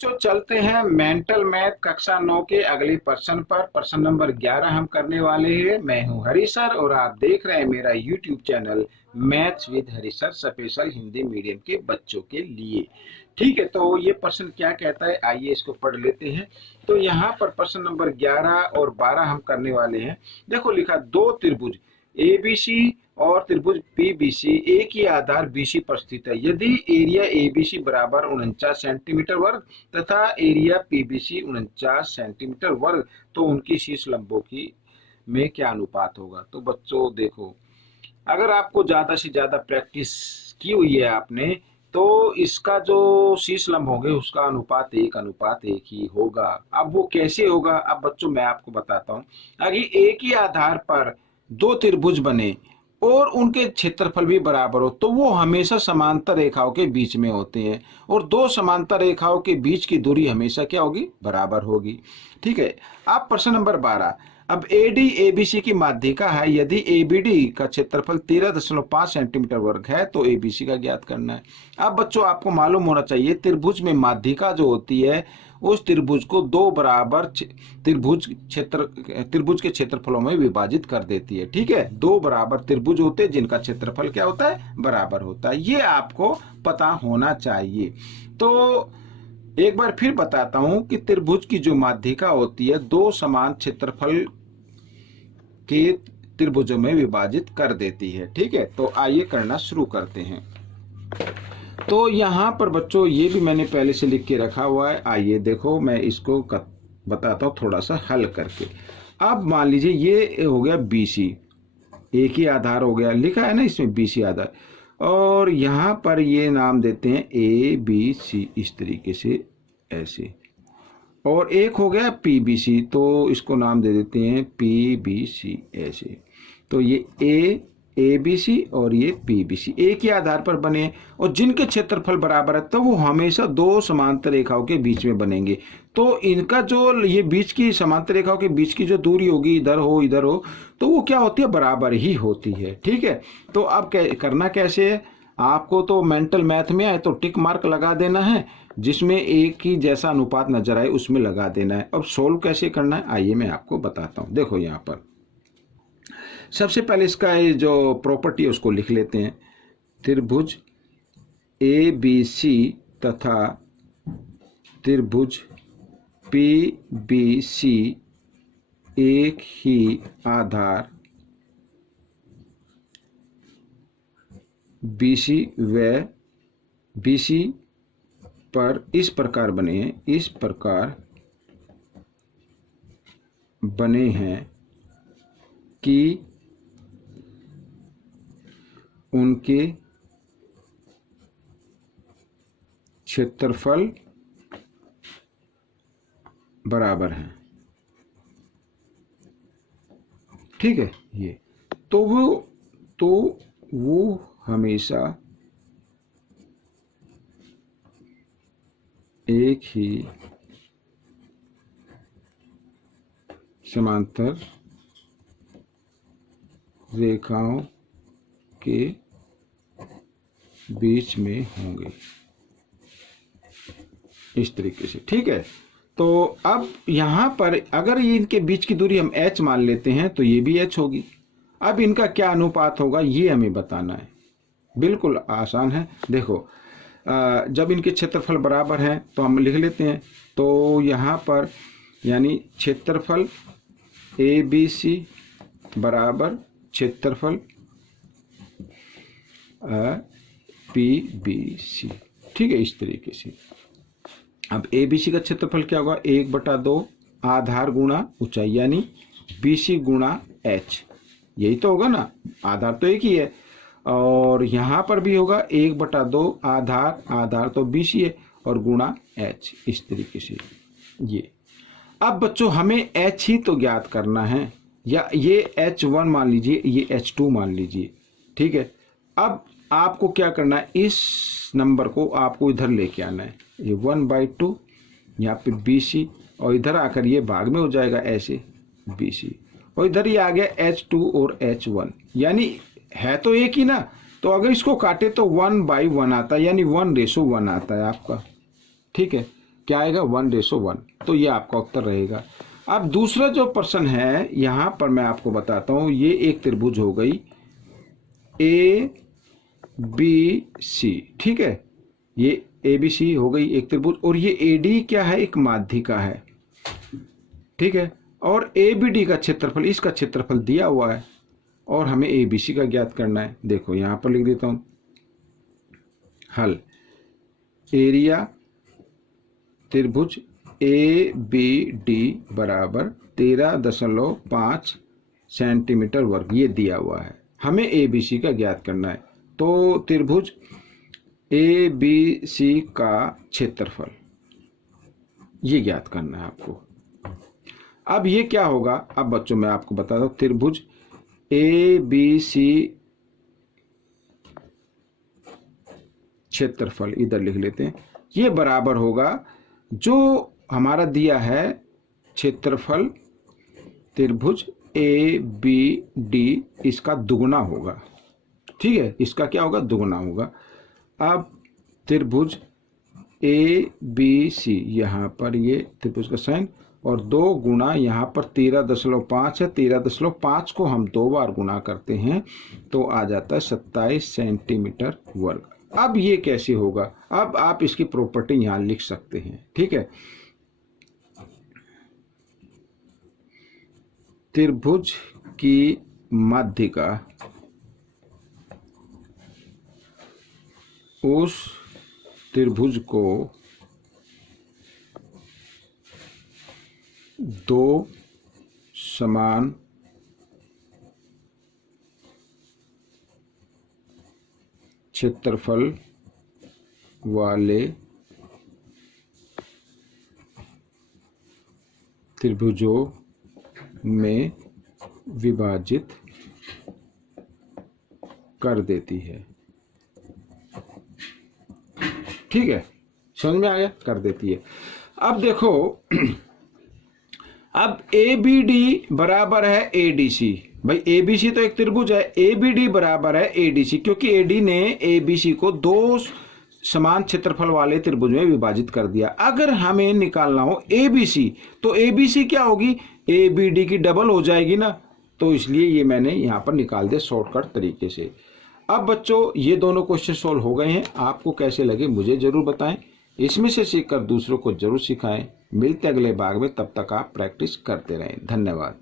बच्चों चलते हैं मेंटल मैथ कक्षा 9 के अगले प्रश्न पर। प्रश्न नंबर 11 हम करने वाले हैं। मैं हूं हरी सर और आप देख रहे हैं मेरा YouTube channel maths with Hari sir, special Hindi medium के बच्चों के लिए। ठीक है, तो ये प्रश्न क्या कहता है, आइए इसको पढ़ लेते हैं। तो यहाँ पर प्रश्न नंबर 11 और 12 हम करने वाले हैं। देखो लिखा, दो त्रिभुज एबीसी और त्रिभुज पीबीसी एक ही आधार बीसी पर स्थित है। यदि एरिया एबीसी बराबर 49 सेंटीमीटर वर्ग तथा एरिया पीबीसी 49 सेंटीमीटर वर्ग, तो उनकी शीर्ष लंबों की में क्या अनुपात होगा। तो बच्चों देखो, अगर आपको ज्यादा से ज्यादा प्रैक्टिस की हुई है आपने, तो इसका जो शीर्ष लंब होंगे उसका अनुपात एक ही होगा। अब वो कैसे होगा, अब बच्चों मैं आपको बताता हूँ। अगर एक ही आधार पर दो त्रिभुज बने और उनके क्षेत्रफल भी बराबर हो, तो वो हमेशा समांतर रेखाओं के बीच में होते हैं, और दो समांतर रेखाओं के बीच की दूरी हमेशा क्या होगी, बराबर होगी। ठीक है। अब प्रश्न नंबर 12, अब एडी एबीसी की माध्यिका है। यदि एबीडी का क्षेत्रफल 13.5 सेंटीमीटर वर्ग है तो एबीसी का ज्ञात करना है। अब बच्चों आपको मालूम होना चाहिए, त्रिभुज में माध्यिका जो होती है उस त्रिभुज को दो बराबर त्रिभुज के क्षेत्रफलों में विभाजित कर देती है। ठीक है, दो बराबर त्रिभुज होते हैं जिनका क्षेत्रफल क्या होता है, बराबर होता है। ये आपको पता होना चाहिए। तो एक बार फिर बताता हूं कि त्रिभुज की जो माध्यिका होती है दो समान क्षेत्रफल के त्रिभुजों में विभाजित कर देती है। ठीक है, तो आइए करना शुरू करते हैं। तो यहाँ पर बच्चों ये भी मैंने पहले से लिख के रखा हुआ है। आइए देखो, मैं इसको बताता हूँ थोड़ा सा हल करके। अब मान लीजिए ये हो गया बीसी, एक ही आधार हो गया, लिखा है ना इसमें बीसी आधार, और यहाँ पर ये नाम देते हैं ए बी सी, इस तरीके से ऐसे। और एक हो गया पीबीसी, तो इसको नाम दे देते हैं पीबीसी ऐसे। तो ये ए बी सी और ये पीबीसी एक ही आधार पर बने और जिनके क्षेत्रफल बराबर है, तो वो हमेशा दो समांतर रेखाओं के बीच में बनेंगे। तो इनका जो ये बीच की समांतर रेखाओं के बीच की जो दूरी होगी, इधर हो, तो वो क्या होती है, बराबर ही होती है। ठीक है, तो अब करना कैसे है, आपको तो मेंटल मैथ में आए तो टिक मार्क लगा देना है, जिसमें एक ही जैसा अनुपात नजर आए उसमें लगा देना है। अब सोल्व कैसे करना है, आइए मैं आपको बताता हूं। देखो यहाँ पर सबसे पहले इसका ये जो प्रॉपर्टी है उसको लिख लेते हैं। त्रिभुज ए बी सी तथा त्रिभुज पी बी सी एक ही आधार बीसी व बीसी पर इस प्रकार बने हैं, कि उनके क्षेत्रफल बराबर हैं। ठीक है, ये तो वो हमेशा एक ही समांतर रेखाओं के बीच में होंगे, इस तरीके से। ठीक है, तो अब यहां पर अगर ये इनके बीच की दूरी हम h मान लेते हैं तो ये भी h होगी। अब इनका क्या अनुपात होगा ये हमें बताना है। बिल्कुल आसान है। देखो, जब इनके क्षेत्रफल बराबर हैं तो हम लिख लेते हैं। तो यहाँ पर यानी क्षेत्रफल ए बी सी बराबर क्षेत्रफल पी बी सी। ठीक है, इस तरीके से। अब ए बी सी का क्षेत्रफल क्या होगा, 1/2 आधार गुणा ऊंचाई, यानी बी सी गुणा एच। यही तो होगा ना, आधार तो एक ही है। और यहाँ पर भी होगा 1/2 आधार तो बी सी है और गुणा एच, इस तरीके से ये। अब बच्चों हमें एच ही तो ज्ञात करना है, या ये H1 मान लीजिए, ये H2 मान लीजिए। ठीक है, अब आपको क्या करना है, इस नंबर को आपको इधर लेके आना है। ये 1/2 यहाँ पे BC, और इधर आकर ये भाग में हो जाएगा ऐसे BC, और इधर ये आ गया H2 और H1, यानी है तो एक ही ना। तो अगर इसको काटे तो 1/1 आता है, यानी 1:1 आता है आपका। ठीक है, क्या आएगा 1:1। तो ये आपका उत्तर रहेगा। अब दूसरा जो प्रश्न है यहाँ पर मैं आपको बताता हूँ, ये एक त्रिभुज हो गई ABC, ठीक है, ये ABC हो गई एक त्रिभुज, और ये AD क्या है, एक माध्यिका है, ठीक है, और ABD का क्षेत्रफल, इसका क्षेत्रफल दिया हुआ है और हमें ABC का ज्ञात करना है। देखो यहाँ पर लिख देता हूँ हल, एरिया त्रिभुज ABD बराबर 13.5 सेंटीमीटर वर्ग, ये दिया हुआ है, हमें ABC का ज्ञात करना है। तो त्रिभुज ABC का क्षेत्रफल ये ज्ञात करना है आपको। अब ये क्या होगा, अब बच्चों मैं आपको बता दूं, त्रिभुज ABC क्षेत्रफल इधर लिख लेते हैं, ये बराबर होगा जो हमारा दिया है क्षेत्रफल त्रिभुज ABD, इसका दुगुना होगा, ठीक है, इसका क्या होगा, दुगुना होगा। अब त्रिभुज ABC, यहाँ पर ये त्रिभुज का साइन, और 2 गुना यहाँ पर 13.5 है, 13.5 को हम 2 बार गुना करते हैं तो आ जाता है 27 सेंटीमीटर वर्ग। अब ये कैसे होगा, अब आप इसकी प्रॉपर्टी यहाँ लिख सकते हैं, ठीक है। त्रिभुज की माध्यिका उस त्रिभुज को 2 समान क्षेत्रफल वाले त्रिभुजों में विभाजित कर देती है, ठीक है, समझ में आ गया, कर देती है। अब देखो अब ABD बराबर है ADC, भाई ABC तो एक त्रिभुज है, ABD बराबर है ADC, क्योंकि AD ने ABC को 2 समान क्षेत्रफल वाले त्रिभुज में विभाजित कर दिया। अगर हमें निकालना हो ABC, तो ABC क्या होगी, ABD की डबल हो जाएगी ना, तो इसलिए ये मैंने यहाँ पर निकाल दिया शॉर्टकट तरीके से। अब बच्चों ये दोनों क्वेश्चन सॉल्व हो गए हैं, आपको कैसे लगे मुझे जरूर बताएं, इसमें से सीखकर दूसरों को जरूर सिखाएं। मिलते अगले भाग में, तब तक आप प्रैक्टिस करते रहें। धन्यवाद।